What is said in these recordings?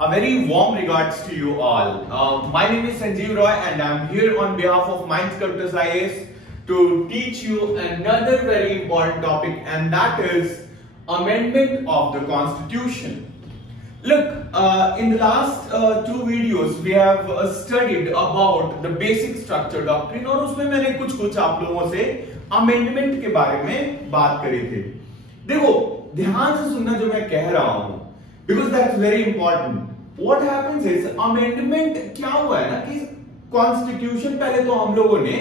A very warm regards to you all. My name is Sanjeev Roy and I am here on behalf of Mind Sculptors IAS to teach you another very important topic, and that is amendment of the Constitution. Look, in the last two videos we have studied about the basic structure doctrine और उसमें मैंने कुछ आप लोगों से amendment के बारे में बात करी थी। देखो ध्यान से सुनना जो मैं कह रहा हूं, because that's very important. What happens is amendment क्या हुआ है ना कि कॉन्स्टिट्यूशन पहले तो हम लोगों ने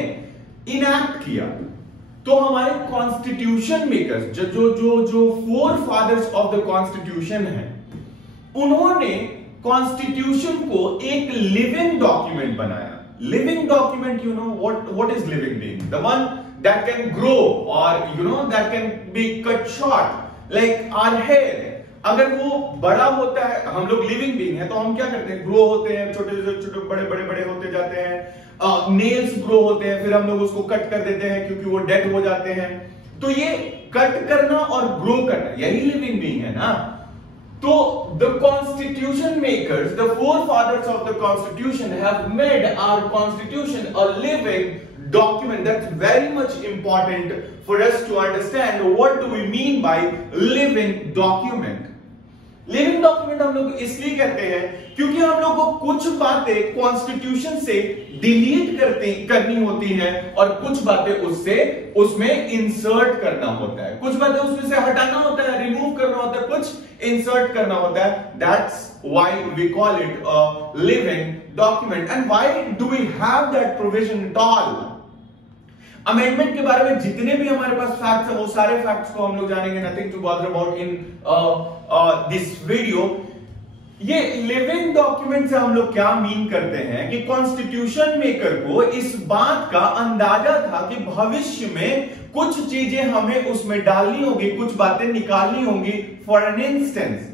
इनैक्ट किया, तो हमारे कॉन्स्टिट्यूशन मेकर्स जो forefathers of the constitution है, उन्होंने कॉन्स्टिट्यूशन को एक लिविंग डॉक्यूमेंट बनाया। Living document, you know what is living being? The one that can grow और you know that can be cut short like our hair. अगर वो बड़ा होता है, हम लोग लिविंग बीइंग है तो हम क्या करते हैं, ग्रो होते हैं, छोटे छोटे बड़े बड़े होते जाते हैं, नेल्स ग्रो होते हैं, फिर हम लोग उसको कट कर देते हैं क्योंकि वो डेड हो जाते हैं। तो ये कट करना और ग्रो करना यही लिविंग बीइंग है ना। तो the constitution makers, the forefathers of the constitution have made our constitution a living document. That's very much important for us to understand what do we mean by living document. Living document हम लोग इसलिए कहते हैं क्योंकि हम लोग को कुछ बातें कॉन्स्टिट्यूशन से डिलीट करनी होती हैं और कुछ बातें उसमें इंसर्ट करना होता है, कुछ बातें उसमें से हटाना होता है, रिमूव करना होता है, कुछ इंसर्ट करना होता है। That's why we call it a living document. And why do we have that provision at all? Amendment के बारे में जितने भी हमारे पास फैक्ट्स हैं, वो सारे फैक्ट्स को हम लोग जानेंगे। Nothing to bother about in this video. ये लिविंग डॉक्यूमेंट से हम लोग क्या मीन करते हैं कि कॉन्स्टिट्यूशन मेकर को इस बात का अंदाजा था कि भविष्य में कुछ चीजें हमें उसमें डालनी होगी, कुछ बातें निकालनी होंगी। फॉर एन इंस्टेंस,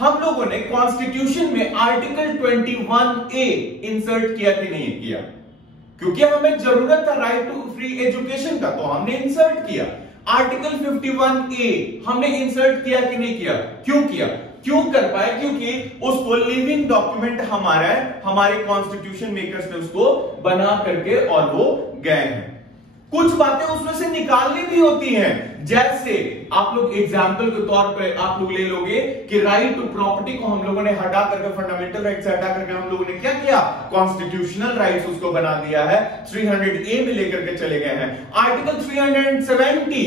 हम लोगों ने कॉन्स्टिट्यूशन में आर्टिकल 21A इंसर्ट किया कि नहीं किया? क्योंकि हमें जरूरत था राइट टू फ्री एजुकेशन का, तो हमने इंसर्ट किया। आर्टिकल 51A हमने इंसर्ट किया कि नहीं किया? क्यों किया? क्यों कर पाए? क्योंकि उसको लिविंग डॉक्यूमेंट हमारे कॉन्स्टिट्यूशन मेकर्स ने उसको बना करके और वो गए हैं। कुछ बातें उसमें से निकालनी भी होती हैं, जैसे आप लोग एग्जाम्पल के तौर पे आप लोग ले लोगे कि राइट टू प्रॉपर्टी को हम लोगों ने हटा करके, फंडामेंटल राइट से हटा करके हम लोगों ने क्या किया, कॉन्स्टिट्यूशनल राइट्स उसको बना दिया है, 300A में लेकर के चले गए हैं। आर्टिकल 370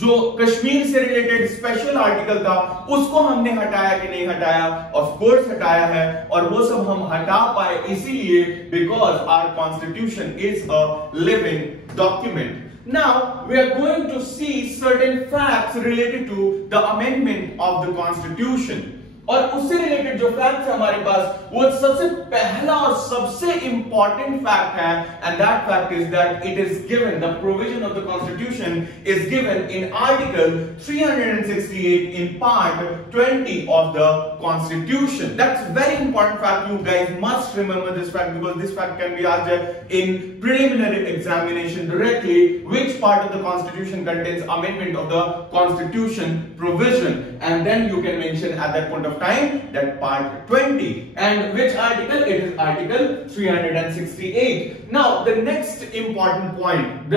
जो कश्मीर से रिलेटेड स्पेशल आर्टिकल था, उसको हमने हटाया कि नहीं हटाया? ऑफ कोर्स हटाया है, और वो सब हम हटा पाए इसीलिए because our constitution is a living document. Now we are going to see certain facts related to the amendment of the Constitution. और उससे रिलेटेड जो फैक्ट है हमारे पास, वो सबसे पहला और सबसे इंपॉर्टेंट फैक्ट है, and that fact is that it is given, the provision of the constitution is given in article 368 in part 20 of the constitution. That's very important fact, you guys must remember this fact because this fact can be asked in preliminary examination directly. Which part of the constitution contains amendment of the constitution provision? And then you can mention at that point of time that part 20. And which article? It is article 368. Now the next important point,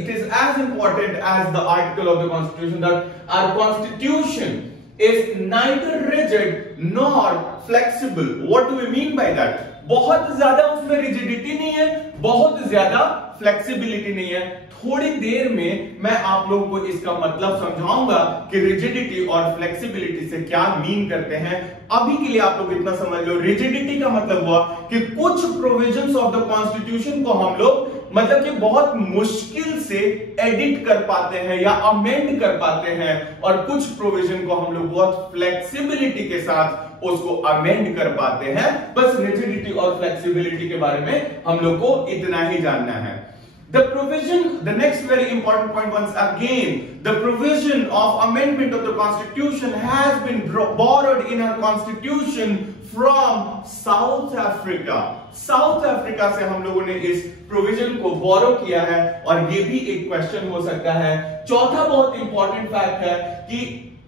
it is as important as the article of the constitution that our constitution is neither rigid nor flexible. What do we mean by that? बहुत ज्यादा उसमें rigidity नहीं है, बहुत ज्यादा flexibility नहीं है। थोड़ी देर में मैं आप लोगों को इसका मतलब समझाऊंगा कि रिजिडिटी और फ्लेक्सिबिलिटी से क्या मीन करते हैं। अभी के लिए आप लोग इतना समझ लो, रिजिडिटी का मतलब हुआ कि कुछ प्रोविजंस ऑफ द कॉन्स्टिट्यूशन को हम लोग मतलब कि बहुत मुश्किल से एडिट कर पाते हैं या अमेंड कर पाते हैं, और कुछ प्रोविजन को हम लोग बहुत फ्लेक्सिबिलिटी के साथ उसको अमेंड कर पाते हैं। बस रिजिडिटी और फ्लेक्सिबिलिटी के बारे में हम लोग को इतना ही जानना है। The provision, the next very important point once again, the provision of amendment of the Constitution has been borrowed in our Constitution from South Africa. South Africa से हम लोगों ने इस प्रोविजन को बोरो किया है, और ये भी एक क्वेश्चन हो सकता है। चौथा बहुत इंपॉर्टेंट फैक्ट है कि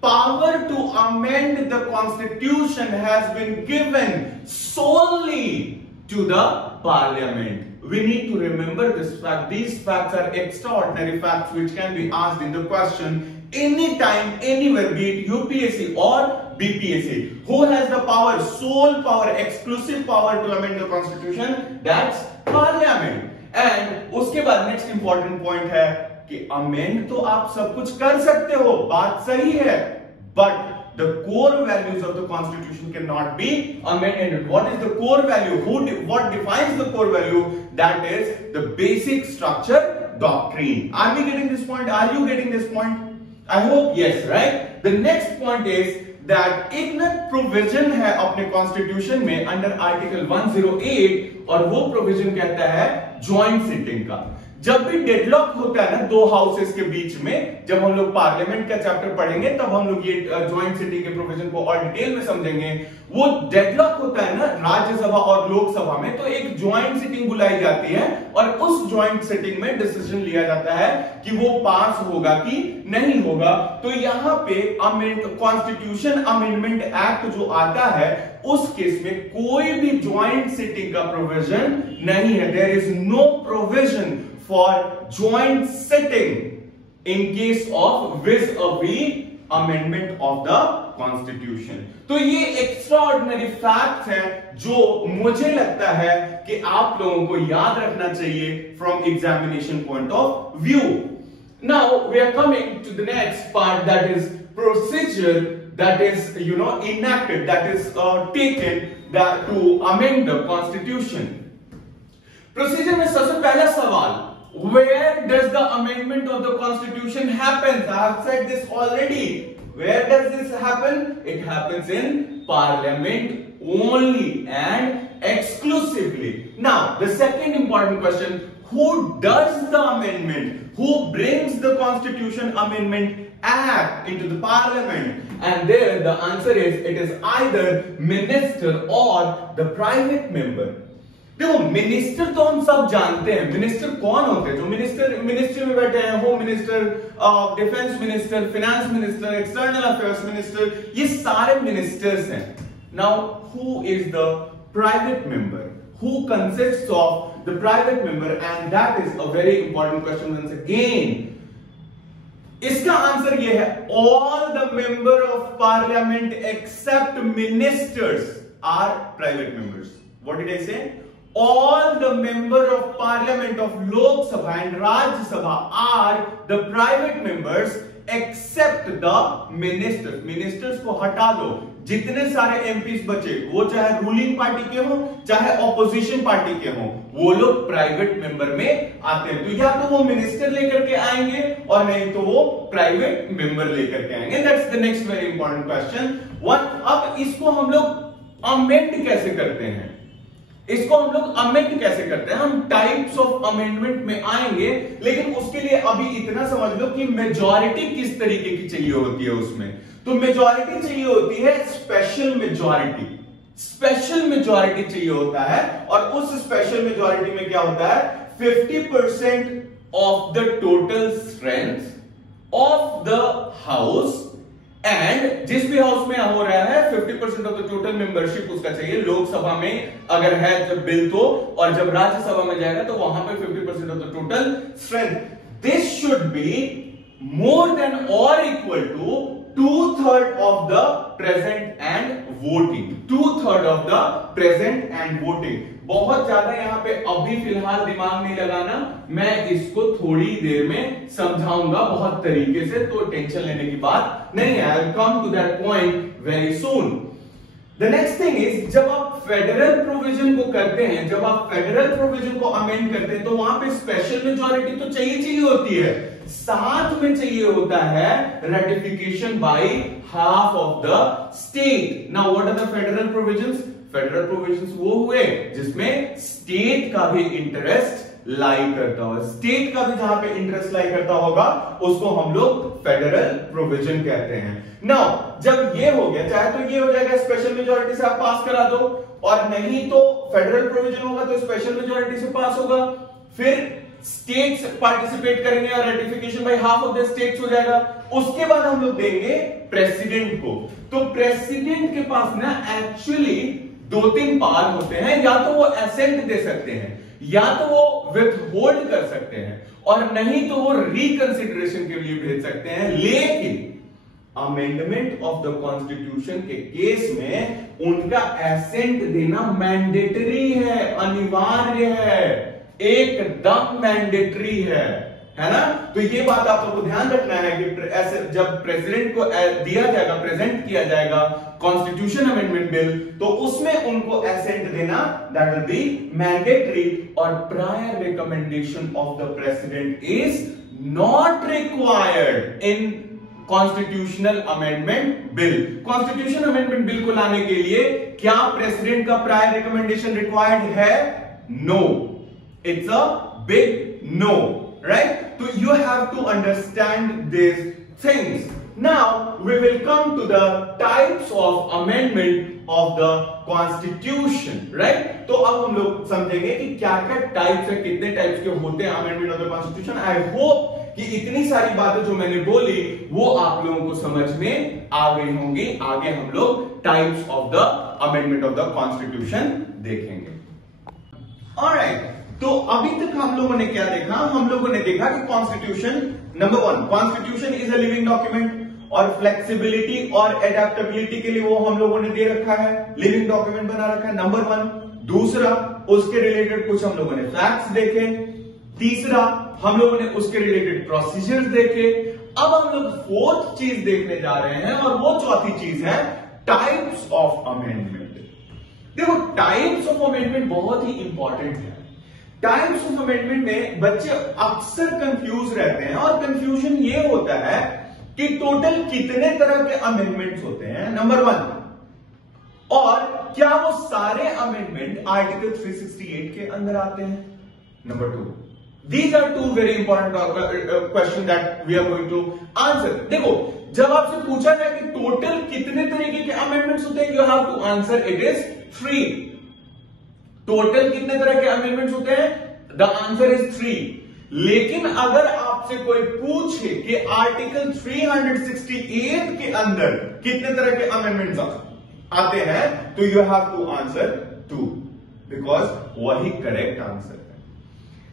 power to amend the constitution has been given solely to the parliament. We need to remember this fact. These facts are extraordinary facts which can be asked in the question anytime, anywhere, be it UPSC or BPSC. Who has the power, sole power, exclusive power to amend the constitution? That's parliament. And उसके बाद next important point है कि amend तो आप सब कुछ कर सकते हो, बात सही है, but the core values of the constitution cannot be amended. What is the core value? What defines the core value? That is the basic structure doctrine. Are we getting this point? Are you getting this point? I hope yes, right? The next point is that एक ना provision है अपने constitution में under article 108 और वो provision कहता है joint sitting का। जब भी डेडलॉक होता है ना दो हाउसेस के बीच में, जब हम लोग पार्लियामेंट का चैप्टर पढ़ेंगे तब हम लोग ये ज्वाइंट सिटिंग के प्रोविजन को और डिटेल में समझेंगे। वो डेडलॉक होता है ना राज्यसभा और लोकसभा में, तो एक ज्वाइंट सिटिंग बुलाई जाती है और उस ज्वाइंट सिटिंग में डिसीजन लिया जाता है कि वो पास होगा कि नहीं होगा। तो यहाँ पे कॉन्स्टिट्यूशन अमेंडमेंट एक्ट जो आता है उस केस में कोई भी ज्वाइंट सिटिंग का प्रोविजन नहीं है। There is no provision for joint sitting in case of vis-a-vis amendment of the constitution। तो ये extraordinary facts हैं जो मुझे लगता है कि आप लोगों को याद रखना चाहिए from examination point of view। Now we are coming to the next part, that is procedure that is enacted, that is taken that to amend the constitution। Procedure में सबसे पहला सवाल, where does the amendment of the constitution happen? I have said this already. Where does this happen? It happens in parliament only and exclusively. Now the second important question, who does the amendment? Who brings the constitution amendment act into the parliament? And there the answer is, it is either minister or the private member। देखो minister तो हम सब जानते हैं, minister कौन होते हैं? जो मिनिस्टर में बैठे हैं, home minister, defence minister, finance minister, external affairs minister, ये सारे मिनिस्टर्स हैं। Now who is the private member? Who consists of the private member? And that is a very important question once again. इसका answer ये है, all the member of parliament except ministers are private members. What did I say? All the member of parliament of Lok Sabha and Rajya Sabha are the private members except the ministers। ministers को हटा दो, जितने सारे MPs बचे वो चाहे ruling party के हो चाहे ऑपोजिशन पार्टी के हो, वो लोग प्राइवेट मेंबर में आते हैं। तो या तो वो मिनिस्टर लेकर के आएंगे और नहीं तो वो प्राइवेट मेंबर लेकर के आएंगे। That's the next very important question. अब इसको हम लोग अमेंड कैसे करते हैं? इसको हम लोग अमेंड कैसे करते हैं? हम टाइप्स ऑफ अमेंडमेंट में आएंगे, लेकिन उसके लिए अभी इतना समझ लो कि मेजॉरिटी किस तरीके की चाहिए होती है उसमें। तो मेजॉरिटी चाहिए होती है स्पेशल मेजॉरिटी। स्पेशल मेजॉरिटी चाहिए होता है और उस स्पेशल मेजॉरिटी में क्या होता है? 50% of the total strength of the house, and जिस भी हाउस में हो रहा है 50% ऑफ द टोटल मेंबरशिप उसका चाहिए। लोकसभा में अगर है जब बिल तो, और जब राज्यसभा में जाएगा तो वहां पे 50% of the total strength. This should be more than और equal to 2/3 of the present and voting। 2/3 of the present and voting। बहुत ज्यादा यहाँ पे अभी फिलहाल दिमाग नहीं लगाना, मैं इसको थोड़ी देर में समझाऊंगा बहुत तरीके से, तो टेंशन लेने की बात नहीं है। I will come to that point very soon. The next thing is, जब आप फेडरल प्रोविजन को करते हैं, जब आप फेडरल प्रोविजन को अमेंड करते हैं तो वहां पे स्पेशल मेजॉरिटी तो चाहिए होती है, साथ में चाहिए होता है ratification by half of the state. Now what are the federal provisions? Federal provisions वो हुए जिसमें स्टेट का भी इंटरेस्ट लाई करता होगा। स्टेट का भी जहां पे इंटरेस्ट लाई करता होगा उसको हम लोग फेडरल प्रोविजन कहते हैं। नाउ जब ये हो गया, चाहे तो ये हो जाएगा स्पेशल मेजॉरिटी से आप पास करा दो, और नहीं तो फेडरल प्रोविजन होगा तो स्पेशल मेजॉरिटी से पास होगा। फिर स्टेट्स पार्टिसिपेट करेंगे और ratification by half of the states हो जाएगा। उसके बाद हम लोग देंगे प्रेसिडेंट को। तो प्रेसिडेंट के पास ना एक्चुअली 2-3 पावर होते हैं, या तो वो असेंट दे सकते हैं, या तो वो विथहोल्ड कर सकते हैं, और नहीं तो वो रिकंसिडरेशन के लिए भेज सकते हैं। लेकिन अमेंडमेंट ऑफ द कॉन्स्टिट्यूशन के केस में उनका एसेंट देना मैंडेटरी है, अनिवार्य है, एकदम मैंडेटरी है ना। तो ये बात आप लोगों को ध्यान रखना है कि ऐसे जब प्रेसिडेंट को दिया जाएगा, प्रेजेंट किया जाएगा कॉन्स्टिट्यूशन अमेंडमेंट बिल, तो उसमें उनको एसेंट देना दैट विल बी मैंडेटरी, और prior recommendation of the president is not required in constitutional amendment bill. Constitution amendment bill को लाने के लिए क्या प्रेसिडेंट का प्रायर रिकमेंडेशन रिक्वायर्ड है? No, it's a big no, right? So you have to understand these things. Now we will come to the types of amendment of the constitution, right? तो अब हम लोग समझेंगे कि क्या-क्या टाइप्स है, कितने टाइप्स के होते हैं amendment of the constitution. I hope कि इतनी सारी बातें जो मैंने बोली वो आप लोगों को समझ में आ गई होंगी। आगे हम लोग types of the amendment of the constitution देखेंगे। ऑलराइट, तो अभी तक हम लोगों ने क्या देखा? हम लोगों ने देखा कि constitution, number 1, constitution is a living document, और फ्लेक्सिबिलिटी और एडेप्टेबिलिटी के लिए वो हम लोगों ने दे रखा है, लिविंग डॉक्यूमेंट बना रखा है, नंबर 1। दूसरा, उसके रिलेटेड कुछ हम लोगों ने फैक्ट्स देखे। तीसरा, हम लोगों ने उसके रिलेटेड प्रोसीजर्स देखे। अब हम लोग 4th चीज देखने जा रहे हैं, और वो चौथी चीज है टाइप्स ऑफ अमेंडमेंट। देखो, टाइप्स ऑफ अमेंडमेंट बहुत ही इंपॉर्टेंट है। टाइप्स ऑफ अमेंडमेंट में बच्चे अक्सर कंफ्यूज रहते हैं, और कंफ्यूजन ये होता है कि टोटल कितने तरह के अमेंडमेंट्स होते हैं, नंबर 1, और क्या वो सारे अमेंडमेंट आर्टिकल 368 के अंदर आते हैं, number 2। These are two very important questions that we are going to answer. देखो, जब आपसे पूछा जाए कि टोटल कितने तरीके के अमेंडमेंट्स होते हैं, you have to answer it is 3. Total कितने तरह के अमेंडमेंट्स होते हैं? The answer is 3. लेकिन अगर आपसे कोई पूछे कि आर्टिकल 368 के अंदर कितने तरह के अमेंडमेंट्स आते हैं, तो you have to answer 2, because वही करेक्ट आंसर है।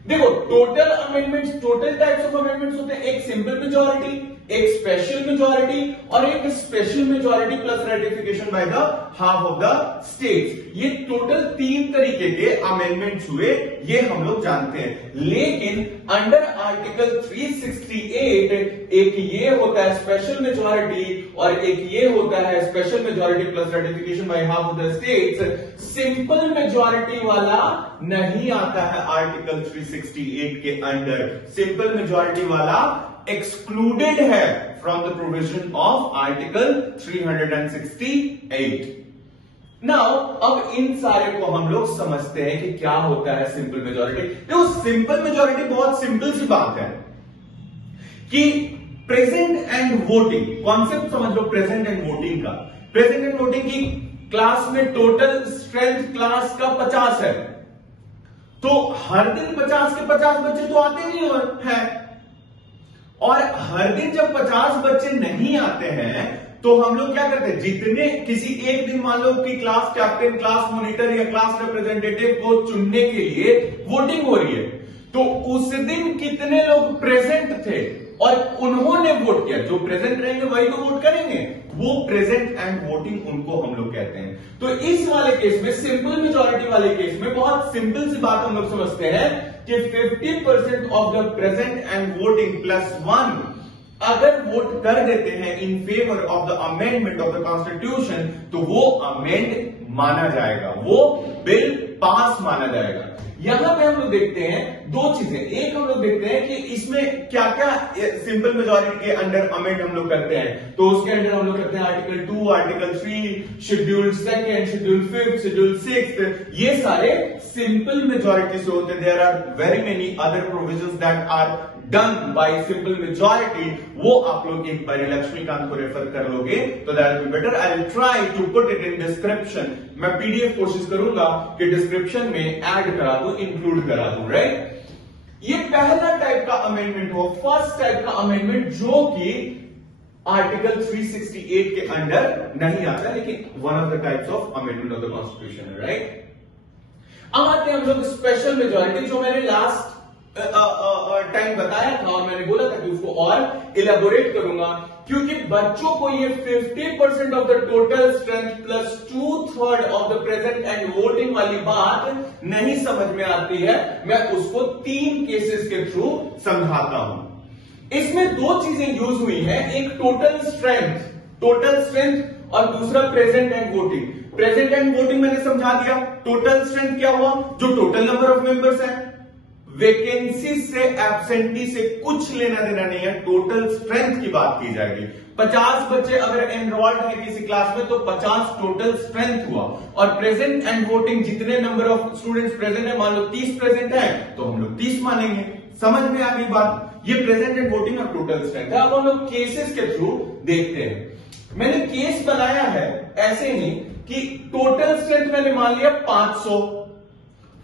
देखो, total amendments, total types of amendments होते हैं, एक सिंपल मेजॉरिटी, एक स्पेशल मेजॉरिटी, और एक special majority plus ratification by the half of the states. ये टोटल 3 तरीके के अमेंडमेंट्स हुए, ये हम लोग जानते हैं। लेकिन अंडर आर्टिकल 368 एक ये होता है स्पेशल मेजॉरिटी, और एक ये होता है special majority plus ratification by half of the states. Simple majority वाला नहीं आता है आर्टिकल 368 के अंडर। सिंपल मेजॉरिटी वाला एक्सक्लूडेड है from the provision of article 368। Now अब इन सारे को हम लोग समझते हैं कि क्या होता है सिंपल मेजॉरिटी। देखो, सिंपल मेजॉरिटी बहुत सिंपल सी बात है कि प्रेजेंट एंड वोटिंग, कॉन्सेप्ट समझ लो प्रेजेंट एंड वोटिंग का। प्रेजेंट एंड वोटिंग की क्लास में टोटल स्ट्रेंथ क्लास का 50 है, तो हर दिन 50 के 50 बच्चे तो आते नहीं है, और हर दिन जब 50 बच्चे नहीं आते हैं तो हम लोग क्या करते हैं, जितने किसी एक दिन मान लो कि क्लास कैप्टन, क्लास मॉनिटर या क्लास रिप्रेजेंटेटिव को चुनने के लिए वोटिंग हो रही है, तो उस दिन कितने लोग प्रेजेंट थे और उन्होंने वोट किया, जो प्रेजेंट रहेंगे वही तो वोट करेंगे, वो प्रेजेंट एंड वोटिंग उनको हम लोग कहते हैं। तो इस वाले केस में, सिंपल मेजॉरिटी वाले केस में बहुत सिंपल सी बात हम लोग समझते हैं कि 50% of the present and voting plus 1 अगर वोट कर देते हैं in favour of the amendment of the constitution, तो वो अमेंड माना जाएगा, वो बिल पास माना जाएगा। यहां पे हम लोग देखते हैं 2 चीजें। एक हम लोग देखते हैं कि इसमें क्या क्या सिंपल मेजॉरिटी के अंडर अमेंड हम लोग करते हैं। तो उसके अंडर हम लोग करते हैं article 2, article 3, schedule 2, schedule 5, schedule 6, ये सारे सिंपल मेजॉरिटी से होते हैं। There are very many other provisions that are done by simple majority, वो आप लोग एक बार लक्ष्मीकांत को रेफर कर लोगे तो that will be better. I will try to put it in description. मैं पीडीएफ कोशिश करूंगा कि डिस्क्रिप्शन में ऐड करा दूं, इंक्लूड करा दूं, राइट। ये पहला टाइप का अमेंडमेंट हो, फर्स्ट टाइप का अमेंडमेंट जो कि आर्टिकल 368 के अंडर नहीं आता, लेकिन one of the types of amendment of the constitution है, राइट। अब आते हैं हम लोग स्पेशल मेजॉरिटी, जो मैंने लास्ट टाइम बताया था और मैंने बोला था कि उसको और इलेबोरेट करूंगा, क्योंकि बच्चों को ये 50% of the total strength plus 2/3 of the present and voting वाली बात नहीं समझ में आती है। मैं उसको 3 केसेस के थ्रू समझाता हूं। इसमें 2 चीजें यूज हुई हैं, एक टोटल स्ट्रेंथ और दूसरा present and voting. Present and voting मैंने समझा दिया। टोटल स्ट्रेंथ क्या हुआ, जो टोटल नंबर ऑफ मेंबर्स है। वैकेंसी से एब्सेंटी से कुछ लेना देना नहीं है, टोटल स्ट्रेंथ की बात की जाएगी। 50 बच्चे अगर एनरोल्ड है किसी क्लास में तो 50 टोटल स्ट्रेंथ हुआ। और प्रेजेंट एंड वोटिंग, जितने नंबर ऑफ स्टूडेंट्स प्रेजेंट है, मान लो 30 प्रेजेंट है तो हम लोग 30 मानेंगे। समझ में आ गई बात। ये प्रेजेंट एंड वोटिंग और टोटल स्ट्रेंथ है। अब हम लोग केसेस के थ्रू देखते हैं। मैंने केस बनाया है ऐसे ही कि टोटल स्ट्रेंथ मैंने मान लिया 500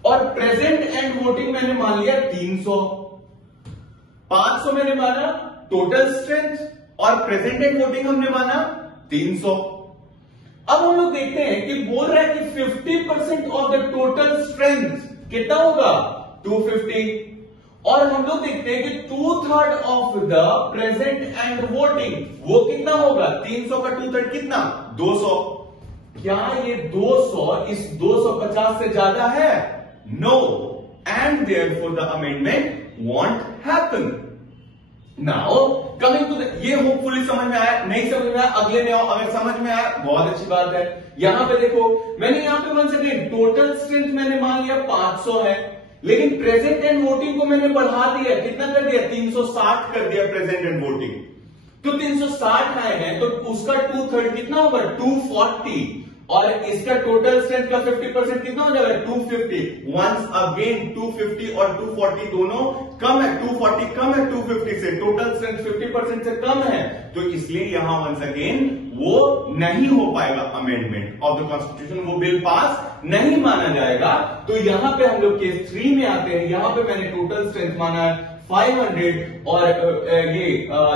और प्रेजेंट एंड वोटिंग मैंने मान लिया 300। 500 मैंने माना टोटल स्ट्रेंथ और प्रेजेंट एंड वोटिंग हमने माना 300। अब हम लोग देखते हैं कि बोल रहा है कि 50% ऑफ द टोटल स्ट्रेंथ कितना होगा, 250। और हम लोग देखते हैं कि 2/3 of the present and voting वो कितना होगा, 300 का 2/3 कितना, 200। क्या ये 200 इस 250 से ज्यादा है? No, and therefore the amendment won't happen. Now coming to the, ये होपफुली समझ में आया, नहीं समझ में आया अगले में आओ, अगर समझ में आया बहुत अच्छी बात है। यहां पे देखो, मैंने यहां पे वन सेकेंड टोटल स्ट्रेंथ मैंने मान लिया 500 है, लेकिन प्रेजेंट एंड वोटिंग को मैंने बढ़ा दिया, कितना कर दिया, 360 कर दिया प्रेजेंट एंड वोटिंग। तो 360 आए हैं तो उसका 2/3 कितना होगा, 240। और इसका टोटल स्ट्रेंथ का 50% कितना हो जाएगा, 250। वंस अगेन 250 और 240 दोनों कम है, 240 कम है 250 से, टोटल स्ट्रेंथ 50% से कम है, तो इसलिए यहां वंस अगेन वो नहीं हो पाएगा अमेंडमेंट ऑफ द कॉन्स्टिट्यूशन, वो बिल पास नहीं माना जाएगा। तो यहां पे हम लोग केस 3 में आते हैं। यहां पे मैंने टोटल स्ट्रेंथ माना 500 और ये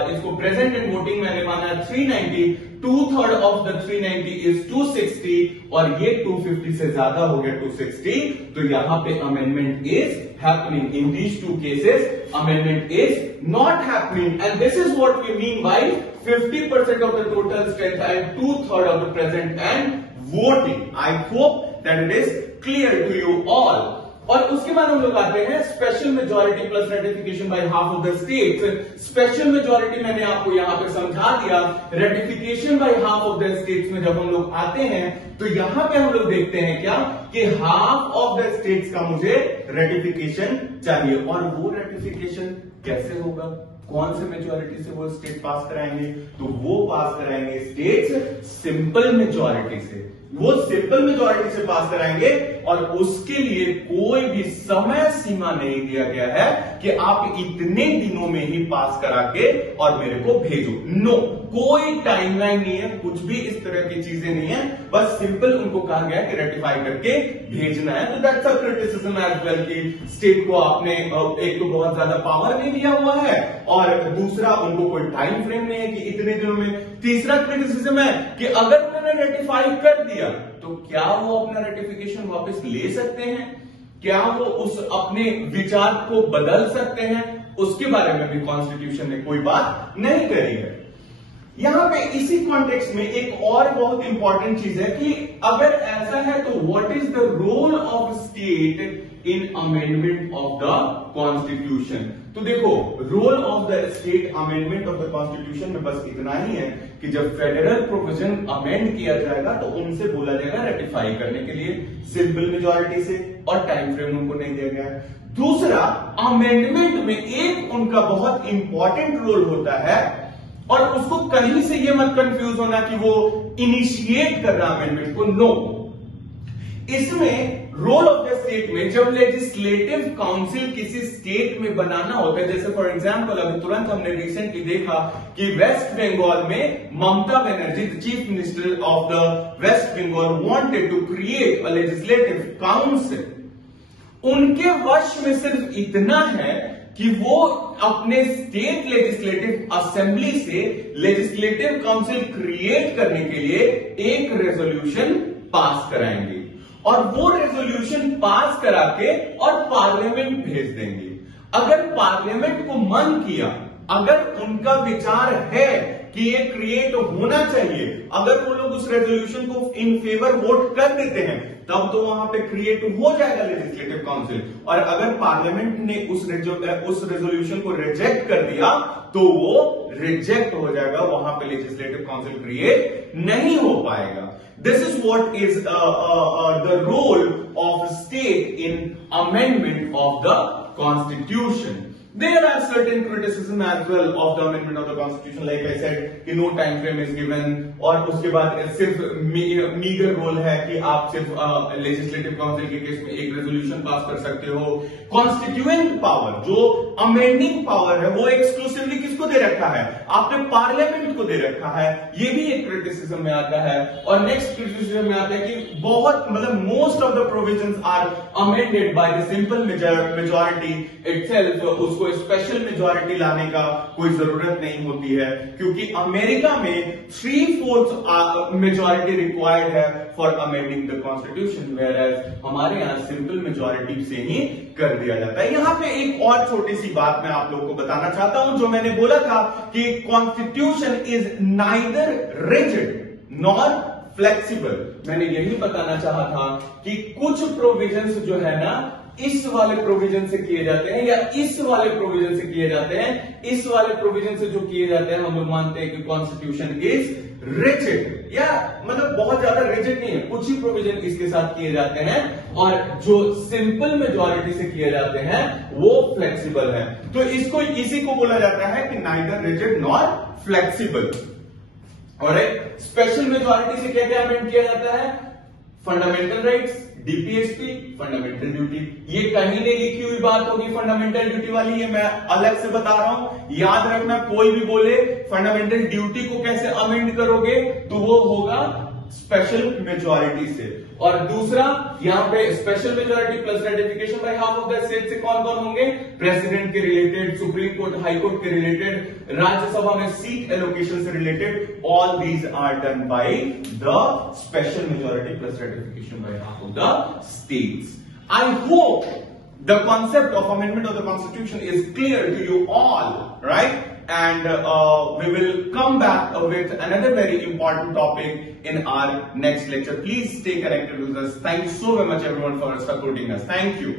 इसको प्रेजेंट एंड वोटिंग मैंने माना 390। 2/3 ऑफ द 390 इज 260 और ये 250 से ज्यादा हो गया 260। तो यहां पे amendment is happening. In these 2 cases amendment is not happening, and this is what we mean by 50% of the total strength and 2/3 of the present and voting. I hope that it is clear to you all. और उसके बाद हम लोग आते हैं special majority plus ratification by half of the states. Special majority मैंने आपको यहां पे समझा दिया। Ratification by half of the states में जब हम लोग आते हैं तो यहां पे हम लोग देखते हैं क्या कि हाफ ऑफ द स्टेट्स का मुझे रेटिफिकेशन चाहिए। और वो रेटिफिकेशन कैसे होगा, कौन से मेजॉरिटी से वो स्टेट पास कराएंगे, तो वो पास कराएंगे स्टेट्स सिंपल मेजॉरिटी से। वो सिंपल मेजॉरिटी से पास कराएंगे और उसके लिए कोई भी समय सीमा नहीं दिया गया है कि आप इतने दिनों में ही पास करा के और मेरे को भेजो। नो, कोई टाइमलाइन नहीं है, कुछ भी इस तरह की चीजें नहीं है। बस सिंपल उनको कहा गया कि रेटिफाई करके भेजना है। तो that's a criticism as well कि स्टेट को आपने एक तो बहुत ज्यादा पावर नहीं दिया हुआ है और दूसरा उनको कोई टाइम फ्रेम नहीं है कि इतने दिनों में। तीसरा क्रिटिसिज्म है कि अगर उन्होंने रेटिफाई कर दिया तो क्या वो अपना रेटिफिकेशन वापस ले सकते हैं, क्या वो उस अपने विचार को बदल सकते हैं, उसके बारे में भी कॉन्स्टिट्यूशन ने कोई बात नहीं करी है। यहां पे इसी कॉन्टेक्स्ट में एक और बहुत इंपॉर्टेंट चीज है कि अगर ऐसा है तो what is the role of state in amendment of the constitution. तो देखो, role of the state amendment of the constitution में बस इतना ही है कि जब फेडरल प्रोविजन अमेंड किया जाएगा तो उनसे बोला जाएगा रेटिफाई करने के लिए सिंपल मेजॉरिटी से, और टाइम फ्रेम उनको नहीं दिया गया है। दूसरा, अमेंडमेंट में एक उनका बहुत इंपॉर्टेंट रोल होता है और उसको कहीं से ये मत कंफ्यूज होना कि वो इनिशिएट कर रहा अमेंडमेंट को। नो, इसमें रोल ऑफ द स्टेट में जब लेजिस्लेटिव काउंसिल किसी स्टेट में बनाना होता है, जैसे फॉर एग्जांपल अभी तुरंत हमने रिसेंटली देखा कि वेस्ट बंगाल में Mamata Banerjee, the chief minister of the West Bengal, wanted to create a legislative council. उनके वश में सिर्फ इतना है कि वो अपने स्टेट लेजिस्लेटिव असेंबली से लेजिस्लेटिव काउंसिल क्रिएट करने के लिए एक रेजोल्यूशन पास कराएंगे और वो रेजोल्यूशन पास करा के और पार्लियामेंट भेज देंगे। अगर पार्लियामेंट को मन किया, अगर उनका विचार है कि ये क्रिएट होना चाहिए, अगर वो लोग उस रेजोल्यूशन को इन फेवर वोट कर देते हैं, तब तो वहां पे क्रिएट हो जाएगा लेजिस्लेटिव काउंसिल। और अगर पार्लियामेंट ने उस रेजोल्यूशन को रिजेक्ट कर दिया तो वो रिजेक्ट हो जाएगा, वहां पे लेजिस्लेटिव काउंसिल क्रिएट नहीं हो पाएगा। This is what is the role of state in amendment of the constitution. There are certain criticism as well of the amendment of the constitution, like I said, कि no time frame is given, और उसके बाद सिर्फ meagre role है कि आप सिर्फ legislative council के केस में एक रेजोल्यूशन पास कर सकते हो। कॉन्स्टिट्यूएंट पावर, जो अमेंडिंग पावर है, वो एक्सक्लूसिवली किसको दे रखा है? आपने पार्लियामेंट को दे रखा है। ये भी एक क्रिटिसिज्म में आता है। और नेक्स्ट क्रिटिसिज्म में आता है कि बहुत मतलब most of the provisions are amended by the simple majority itself. उसको स्पेशल मेजॉरिटी लाने का कोई जरूरत नहीं होती है, क्योंकि अमेरिका में 3/4 मेजॉरिटी रिक्वायर्ड है for amending the constitution, whereas हमारे यहां सिंपल मेजॉरिटी से ही कर दिया जाता है। यहां पे एक और छोटी सी बात मैं आप लोगों को बताना चाहता हूं, जो मैंने बोला था कि constitution is neither rigid nor flexible. मैंने यही बताना चाहा था कि कुछ प्रोविजंस जो है ना इस वाले प्रोविजन से किए जाते हैं या इस वाले प्रोविजन से किए जाते हैं। इस वाले प्रोविजन से जो किए जाते हैं हम लोग मानते हैं कि कॉन्स्टिट्यूशन इज रिजिड, या मतलब बहुत ज्यादा रिजिड नहीं है, कुछ ही प्रोविजन इसके साथ किए जाते हैं, और जो सिंपल मेजॉरिटी से किए जाते हैं वो फ्लेक्सिबल है। तो इसको इसी को बोला जाता है कि नाइदर रिजिड नॉर फ्लेक्सिबल। और स्पेशल मेजॉरिटी से क्या क्या अमेंड किया जाता है? Fundamental rights, DPSP, fundamental duty. ये कहीं नहीं लिखी हुई बात होगी फंडामेंटल ड्यूटी वाली, ये मैं अलग से बता रहा हूं। याद रखना, कोई भी बोले फंडामेंटल ड्यूटी को कैसे अमेंड करोगे, तो वो होगा स्पेशल मेजॉरिटी से। और दूसरा, यहां पे special majority plus ratification by half of the state से कौन कौन होंगे? प्रेसिडेंट के related, supreme court, high court के रिलेटेड, राज्यसभा में सीट एलोकेशन से related, all these are done by the special majority plus ratification by half of the states. I hope the concept of amendment of the constitution is clear to you all, right? And we will come back with another very important topic in our next lecture. Please stay connected with us. Thank you so very much everyone for supporting us. Thank you.